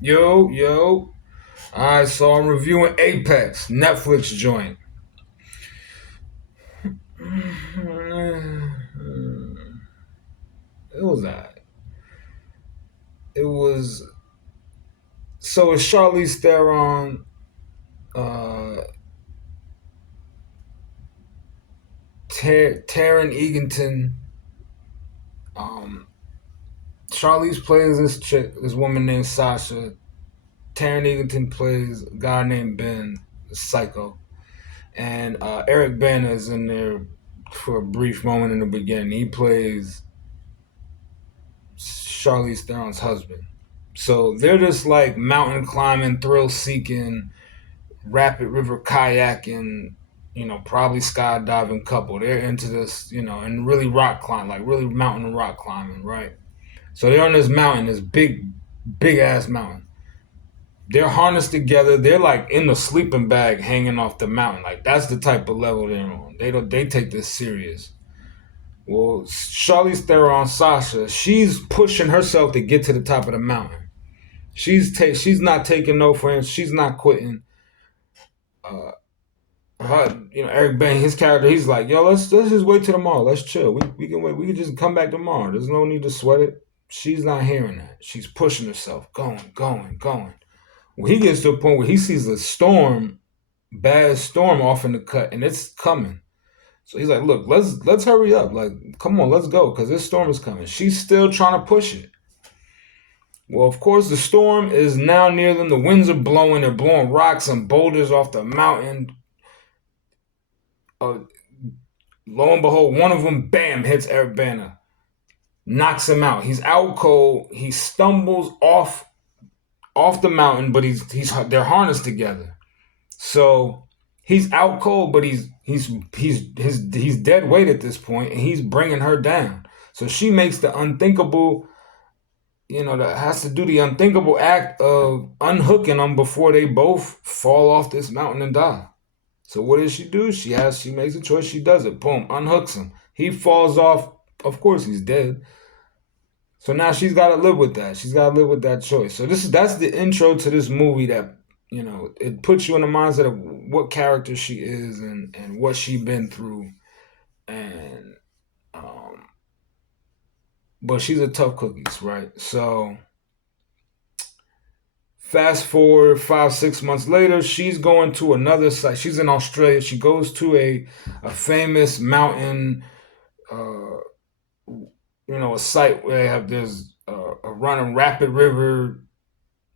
Yo, yo. Alright, so I'm reviewing Apex, Netflix joint. It was that. It was it's Charlize Theron, uh Taron Egerton. Um Charlize plays this woman named Sasha. Taron Egerton plays a guy named Ben, Psycho. And Eric Bana is in there for a brief moment in the beginning. He plays Charlize Theron's husband. So they're just like mountain climbing, thrill seeking, rapid river kayaking, probably skydiving couple. They're into this, and really rock climb, like really mountain rock climbing, right? So they're on this mountain, this big ass mountain. They're harnessed together. They're like in the sleeping bag, hanging off the mountain. Like that's the type of level they're on. They take this serious. Well, Charlize Theron, Sasha, she's pushing herself to get to the top of the mountain. She's not taking no for instance. She's not quitting. Uh, Eric Bane, his character, he's like, yo, let's just wait till tomorrow. Let's chill. We can wait. We can just come back tomorrow. There's no need to sweat it. She's not hearing that. She's pushing herself, going. Well, he gets to a point where he sees a storm, bad storm off in the cut, and it's coming. So he's like, look, let's hurry up. Like, come on, let's go, because this storm is coming. She's still trying to push it. Well, of course, the storm is now near them. The winds are blowing. They're blowing rocks and boulders off the mountain. Uh, Lo and behold, one of them, bam, hits Eric Bana, knocks him out. He's out cold. He stumbles off the mountain, but they're harnessed together. So he's out cold, but he's dead weight at this point, and he's bringing her down. So she makes the unthinkable, that has to do the unthinkable act of unhooking them before they both fall off this mountain and die. So what does she do? She makes a choice. She does it. Boom, unhooks him. He falls off. Of course, he's dead. So now she's got to live with that. She's got to live with that choice. So that's the intro to this movie that it puts you in the mindset of what character she is and what she been through, and but she's a tough cookies, right? So fast forward 5 6 months later, she's going to another site. She's in Australia. She goes to a famous mountain, uh, a site where there's a running rapid river,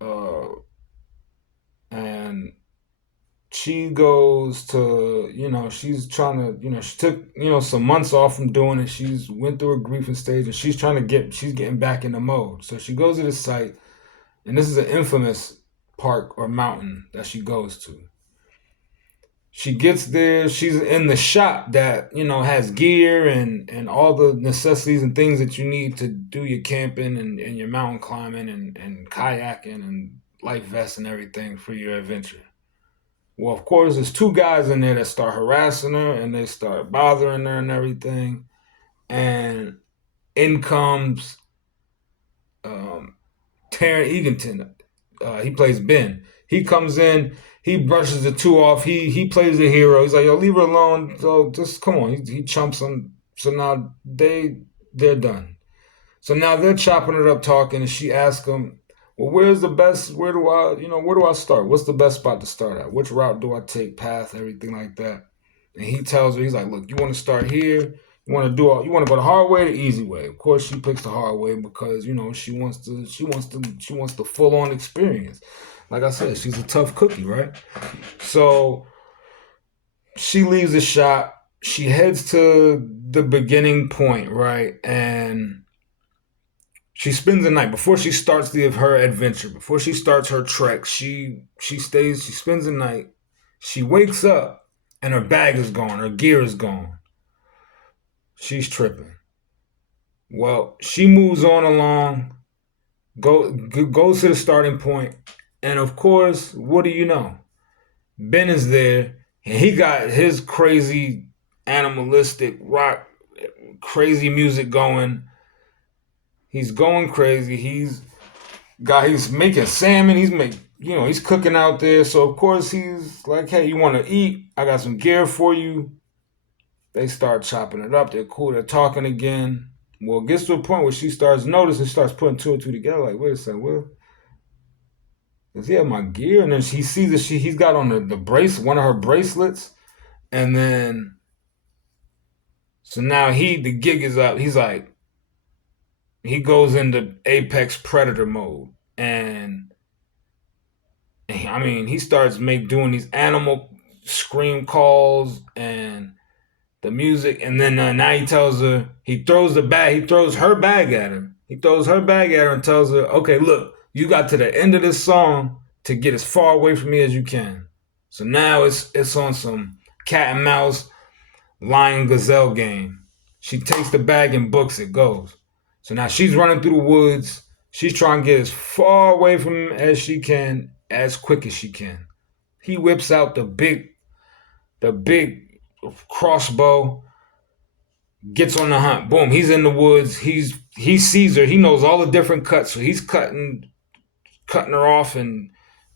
uh, and she goes to, she's trying to, she took, some months off from doing it. She's went through a grieving stage, and she's getting back in the mode. So she goes to this site, and this is an infamous park or mountain that she goes to. She gets there. She's in the shop that has gear and all the necessities and things that you need to do your camping and your mountain climbing and kayaking and life vests and everything for your adventure. Well, of course, there's two guys in there that start harassing her and they start bothering her and everything. And in comes um, Taron Egerton. He plays Ben. He comes in. He brushes the two off. He plays the hero. He's like, yo, leave her alone. So just come on. He chumps them. So now they're done. So now they're chopping it up, talking, and she asks him, well, where's the best? Where do I start? What's the best spot to start at? Which route do I take? Path, everything like that. And he tells her, he's like, look, you want to start here. You want to go the hard way or the easy way. Of course, she picks the hard way because she wants the full on experience. Like I said, she's a tough cookie, right? So she leaves the shop. She heads to the beginning point, right? And she spends the night before she starts her adventure, before she starts her trek. She spends the night. She wakes up and her bag is gone, her gear is gone. She's tripping. Well, she moves on along, goes to the starting point, and of course, what do you know? Ben is there, and he got his crazy animalistic rock, crazy music going. He's going crazy. Guy, he's making salmon. He's cooking out there. So of course he's like, hey, you want to eat? I got some gear for you. They start chopping it up. They're cool. They're talking again. Well, it gets to a point where she starts noticing, starts putting two and two together. Like, wait a second, well, does he have my gear? And then she sees that he's got on the brace, one of her bracelets, and then so now the gig is up. He's like, he goes into apex predator mode, and I mean, he starts doing these animal scream calls and the music, and then now he tells her, he throws her bag at her. He throws her bag at her and tells her, okay, look, you got to the end of this song to get as far away from me as you can. So now it's on some cat and mouse lion gazelle game. She takes the bag and books it, goes. So now she's running through the woods. She's trying to get as far away from him as she can, as quick as she can. He whips out the big crossbow, gets on the hunt. Boom, he's in the woods. He sees her. He knows all the different cuts, so he's cutting her off and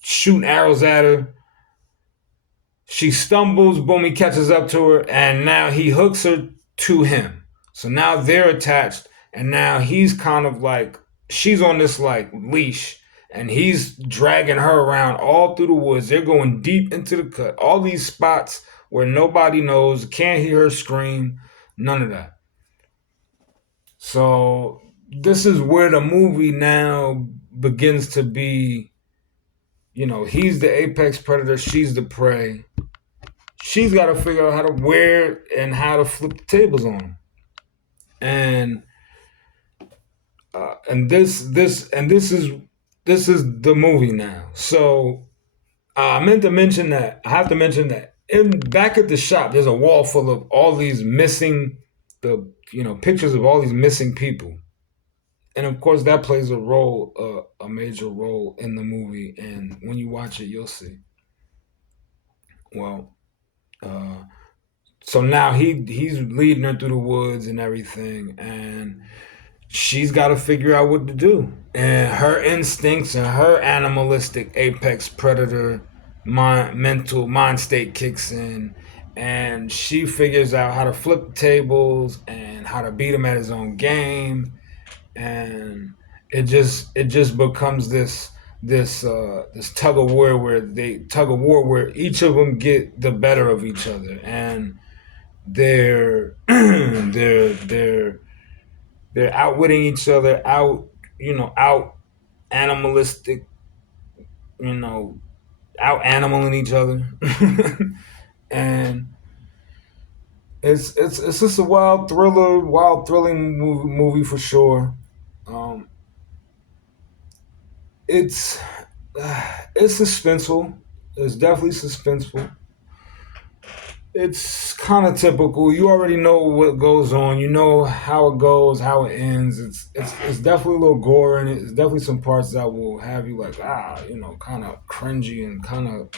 shooting arrows at her. She stumbles. Boom, he catches up to her, and now he hooks her to him. So now they're attached, and now he's kind of like, she's on this like leash, and he's dragging her around all through the woods. They're going deep into the cut. All these spots where nobody knows, can't hear her scream, none of that. So this is where the movie now begins to be, he's the apex predator, she's the prey. She's got to figure out how to where and how to flip the tables on him. And this is the movie now. So I meant to mention that. I have to mention that in back at the shop, there's a wall full of all these missing the pictures of all these missing people, and of course that plays a role, a major role in the movie. And when you watch it, you'll see. Well, uh, so now he's leading her through the woods and everything, and she's got to figure out what to do. And her instincts and her animalistic apex predator mental mind state kicks in, and she figures out how to flip the tables and how to beat him at his own game. And it just becomes this tug of war where each of them get the better of each other, and they're they're they're outwitting each other, out animalistic, you know, out animaling each other. And it's just a wild thrilling movie for sure. Um, it's it's suspenseful. It's definitely suspenseful. It's kind of typical. You already know what goes on. You know how it goes, how it ends. It's definitely a little gore in it. It's definitely some parts that will have you like, kind of cringy and kind of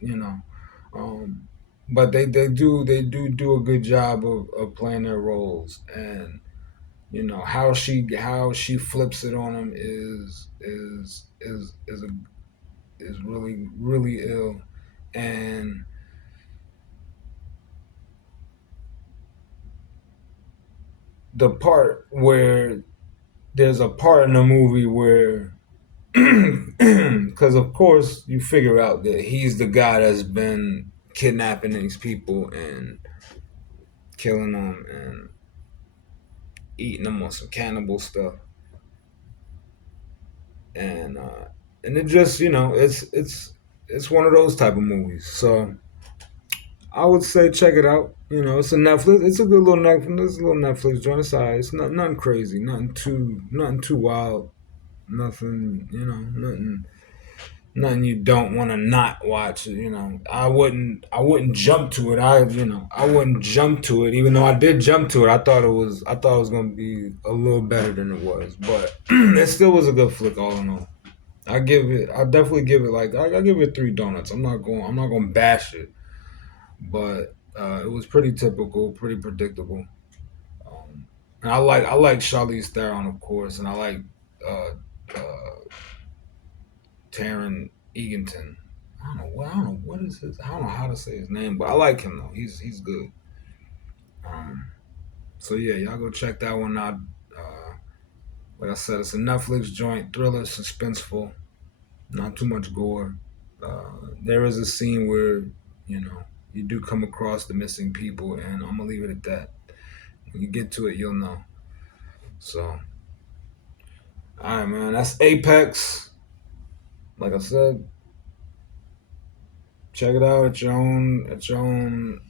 you know. Um, but they do a good job of playing their roles. And how she flips it on him is really really ill. And the part where there's a part in the movie where, because of course you figure out that he's the guy that's been kidnapping these people and killing them and eating them on some cannibal stuff. And it just, it's one of those type of movies. So I would say check it out. It's a Netflix. It's a good little Netflix. It's a little Netflix joint. It's alright. It's nothing crazy. Nothing too wild. Nothing. Nothing you don't want to not watch. I wouldn't jump to it. I wouldn't jump to it. Even though I did jump to it, I thought it was gonna be a little better than it was. But it still was a good flick all in all. I definitely give it, like, I give it three donuts. I'm not going to bash it, but it was pretty typical, pretty predictable. And I like Charlize Theron, of course, and I like uh, Taron Egerton. I don't know what is his. I don't know how to say his name, but I like him though. He's good. Um, so yeah, y'all go check that one out. Like I said, it's a Netflix joint, thriller, suspenseful, not too much gore. There is a scene where you know you do come across the missing people, and I'm gonna leave it at that. When you get to it, you'll know. So, all right, man, that's Apex. Like I said, check it out at your own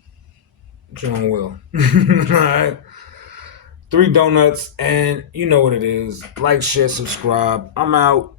will. All right. Three donuts, and you know what it is. Like, share, subscribe. I'm out.